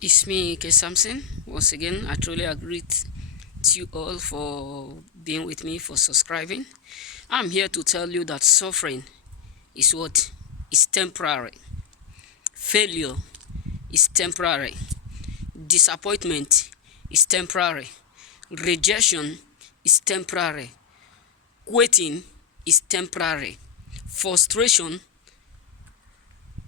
It's me, Samson. Once again, I truly agree to you all for being with me, for subscribing. I'm here to tell you that suffering is what is temporary. Failure is temporary. Disappointment is temporary. Rejection is temporary. Quitting is temporary. Frustration,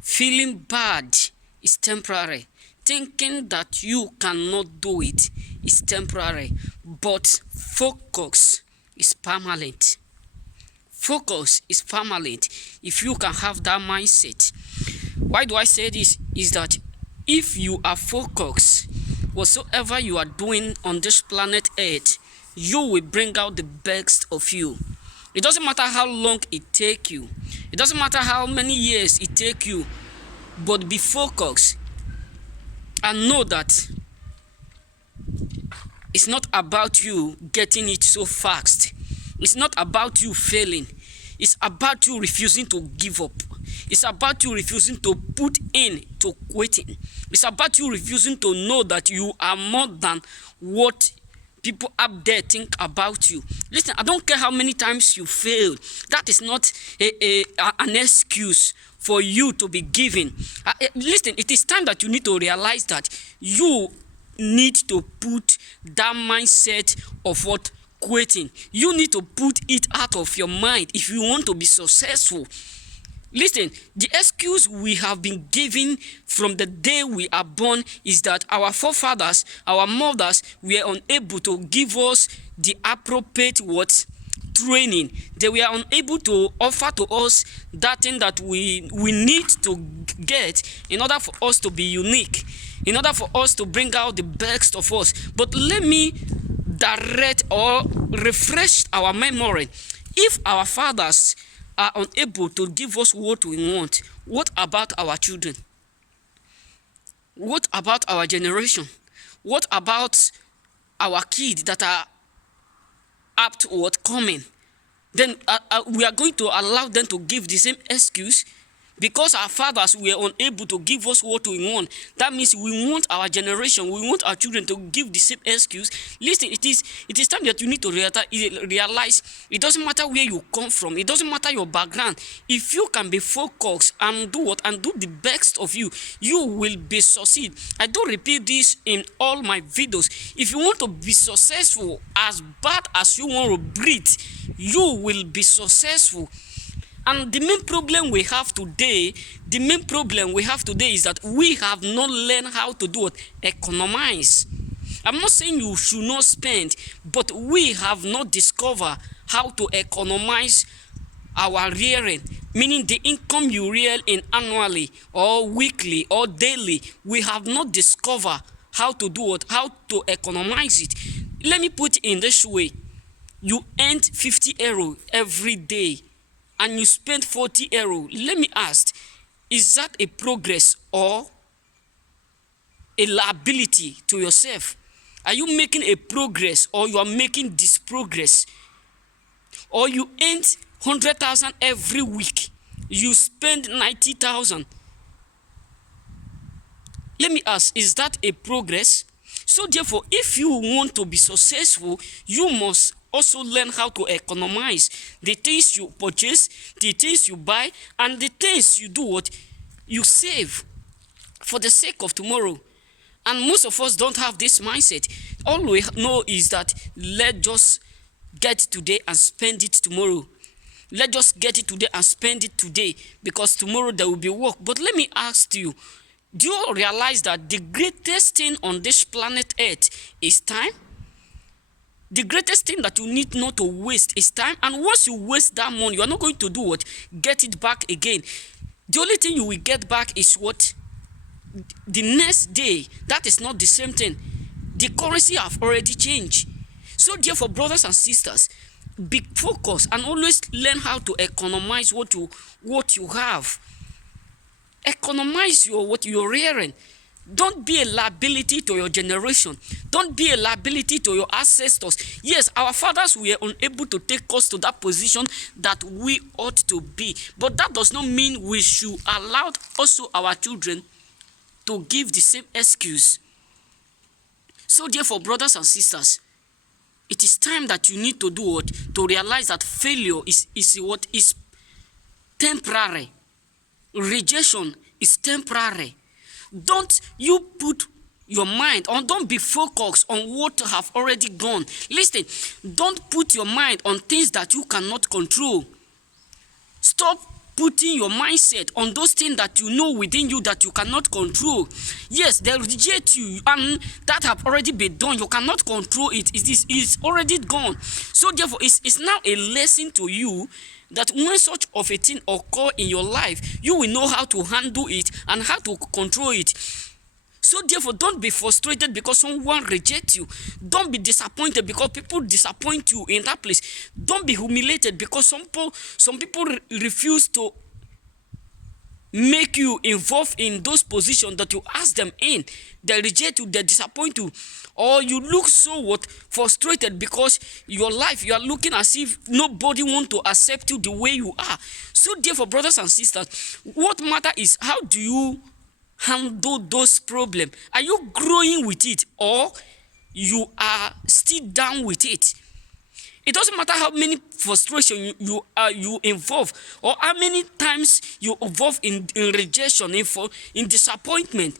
feeling bad is temporary. Thinking that you cannot do it is temporary, but focus is permanent. Focus is permanent if you can have that mindset. Why do I say this? Is that if you are focused, whatsoever you are doing on this planet Earth, you will bring out the best of you. It doesn't matter how long it take you. It doesn't matter how many years it take you, but be focused and know that it's not about you getting it so fast. It's not about you failing. It's about you refusing to give up. It's about you refusing to put in to quitting. It's about you refusing to know that you are more than what people up there think about you. Listen, I don't care how many times you failed. That is not an excuse for you to be given. Listen, it is time that you need to realize that you need to put that mindset of what quitting. You need to put it out of your mind if you want to be successful. Listen, the excuse we have been given from the day we are born is that our forefathers, our mothers were unable to give us the appropriate what training. They were unable to offer to us that thing that we need to get in order for us to be unique, in order for us to bring out the best of us. But let me direct or refresh our memory. If our fathers are unable to give us what we want, what about our children? What about our generation? What about our kids that are apt what coming? Then we are going to allow them to give the same excuse because our fathers were unable to give us what we want. That means we want our generation, we want our children to give the same excuse. Listen, it is time that you need to realize it doesn't matter where you come from, it doesn't matter your background. If you can be focused and do the best of you, you will be succeed. I do repeat this in all my videos. If you want to be successful, as bad as you want to breathe, you will be successful. And the main problem we have today is that we have not learned how to do it, economize. I'm not saying you should not spend, but we have not discovered how to economize our rearing, meaning the income you rear in annually or weekly or daily. We have not discovered how to do it, how to economize it. Let me put it in this way. You earn 50 euro every day and you spend 40 euro. Let me ask, is that a progress or a liability to yourself? Are you making a progress or you are making disprogress? Or you earn 100,000 every week, you spend 90,000. Let me ask, is that a progress? So therefore, if you want to be successful, you must also learn how to economize the things you purchase, the things you buy, and the things you do what you save for the sake of tomorrow. And most of us don't have this mindset. All we know is that let's just get it today and spend it tomorrow. Let's just get it today and spend it today because tomorrow there will be work. But let me ask you, do you realize that the greatest thing on this planet Earth is time? The greatest thing that you need not to waste is time. And once you waste that money, you are not going to do what? Get it back again. The only thing you will get back is what? The next day. That is not the same thing. The currency have already changed. So therefore, brothers and sisters, be focused and always learn how to economize what you have. Economize what you're rearing. Don't be a liability to your generation. Don't be a liability to your ancestors. Yes, our fathers were unable to take us to that position that we ought to be. But that does not mean we should allow also our children to give the same excuse. So therefore, brothers and sisters, it is time that you need to do what? To realize that failure is what is temporary. Rejection is temporary. Don't you put your mind on, don't be focused on what have already gone. Listen, don't put your mind on things that you cannot control. Stop putting your mindset on those things that you know within you that you cannot control. Yes, they reject you, and that have already been done. You cannot control it. It's already gone. So therefore, it's now a lesson to you that when such of a thing occur in your life, you will know how to handle it and how to control it. So therefore, don't be frustrated because someone rejects you. Don't be disappointed because people disappoint you in that place. Don't be humiliated because some people refuse to make you involved in those positions that you ask them in. They reject you, they disappoint you. Or you look so frustrated because your life, you are looking as if nobody want to accept you the way you are. So therefore, brothers and sisters, what matter is how do you handle those problems? Are you growing with it, or you are still down with it? It doesn't matter how many frustration you involve, or how many times you involve in rejection, in disappointment.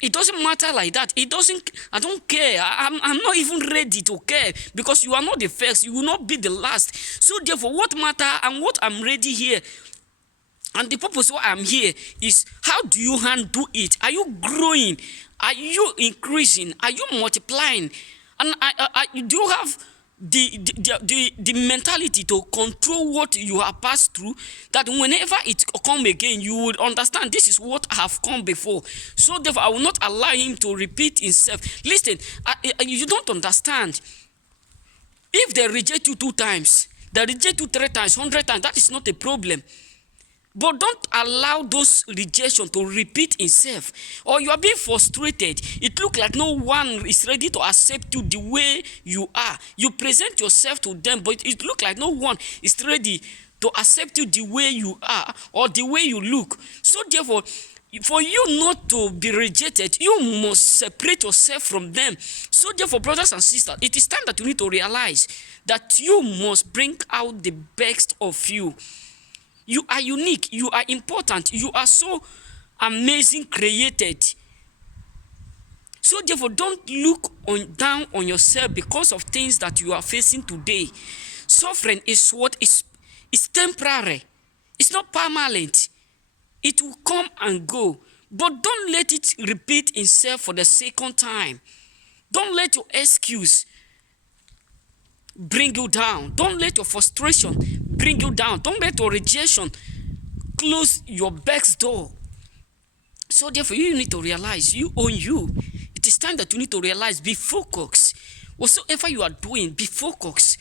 It doesn't matter like that. I don't care. I'm not even ready to care, because you are not the first. You will not be the last. So therefore, what matter and what I'm ready here, and the purpose why I'm here, is how do you handle it? Are you growing? Are you increasing? Are you multiplying? And do you have the mentality to control what you have passed through, that whenever it come again, you would understand this is what have come before. So therefore, I will not allow him to repeat himself. Listen, you don't understand. If they reject you 2 times, they reject you 3 times, 100 times, that is not a problem. But don't allow those rejection to repeat itself. Or you are being frustrated. It looks like no one is ready to accept you the way you are. You present yourself to them, but it looks like no one is ready to accept you the way you are or the way you look. So therefore, for you not to be rejected, you must separate yourself from them. So therefore, brothers and sisters, it is time that you need to realize that you must bring out the best of you. You are unique. You are important. You are so amazing created. So therefore, don't look down on yourself because of things that you are facing today. Suffering is what is temporary. It's not permanent. It will come and go. But don't let it repeat itself for the second time. Don't let your excuse bring you down. Don't let your frustration bring you down. Don't let your rejection close your back's door. So therefore, you need to realize you own you. It is time that you need to realize, be focused. Whatsoever you are doing, be focused.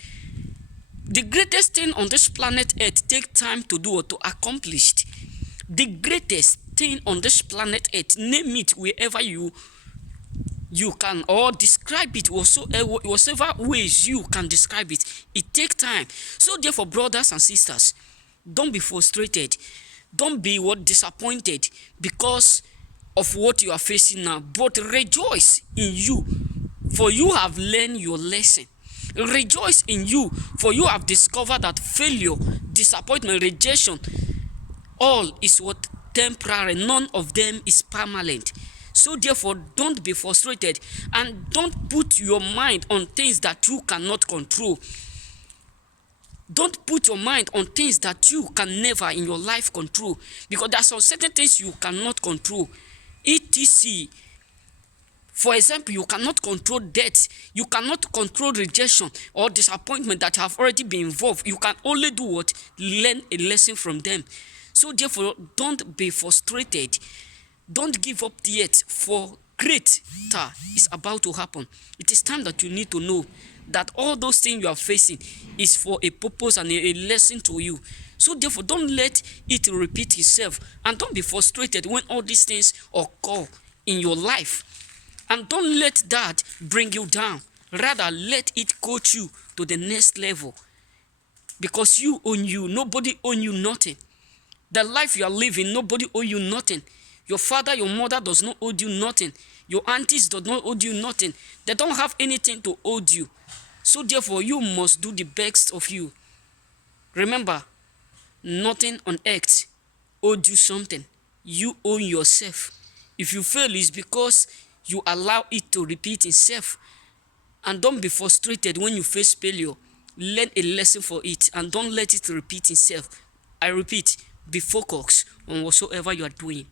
The greatest thing on this planet Earth take time to do or to accomplish. The greatest thing on this planet Earth, name it wherever you can, or describe it whatsoever ways you can describe it. It takes time. So therefore, brothers and sisters, don't be frustrated. Don't be disappointed because of what you are facing now, but rejoice in you, for you have learned your lesson. Rejoice in you, for you have discovered that failure, disappointment, rejection, all is temporary. None of them is permanent. So therefore, don't be frustrated, and don't put your mind on things that you cannot control. Don't put your mind on things that you can never in your life control, because there are some certain things you cannot control. etc. For example, you cannot control death. You cannot control rejection or disappointment that have already been involved. You can only do what? Learn a lesson from them. So therefore, don't be frustrated. Don't give up yet, for greater is about to happen. It is time that you need to know that all those things you are facing is for a purpose and a lesson to you. So therefore, don't let it repeat itself, and don't be frustrated when all these things occur in your life. And don't let that bring you down. Rather, let it coach you to the next level. Because you own you. Nobody own you nothing. The life you are living, nobody owe you nothing. Your father, your mother does not owe you nothing. Your aunties do not owe you nothing. They don't have anything to owe you. So therefore, you must do the best of you. Remember, nothing on earth owed you something. You owe yourself. If you fail, it's because you allow it to repeat itself. And don't be frustrated when you face failure. Learn a lesson for it and don't let it repeat itself. I repeat, be focused on whatsoever you are doing.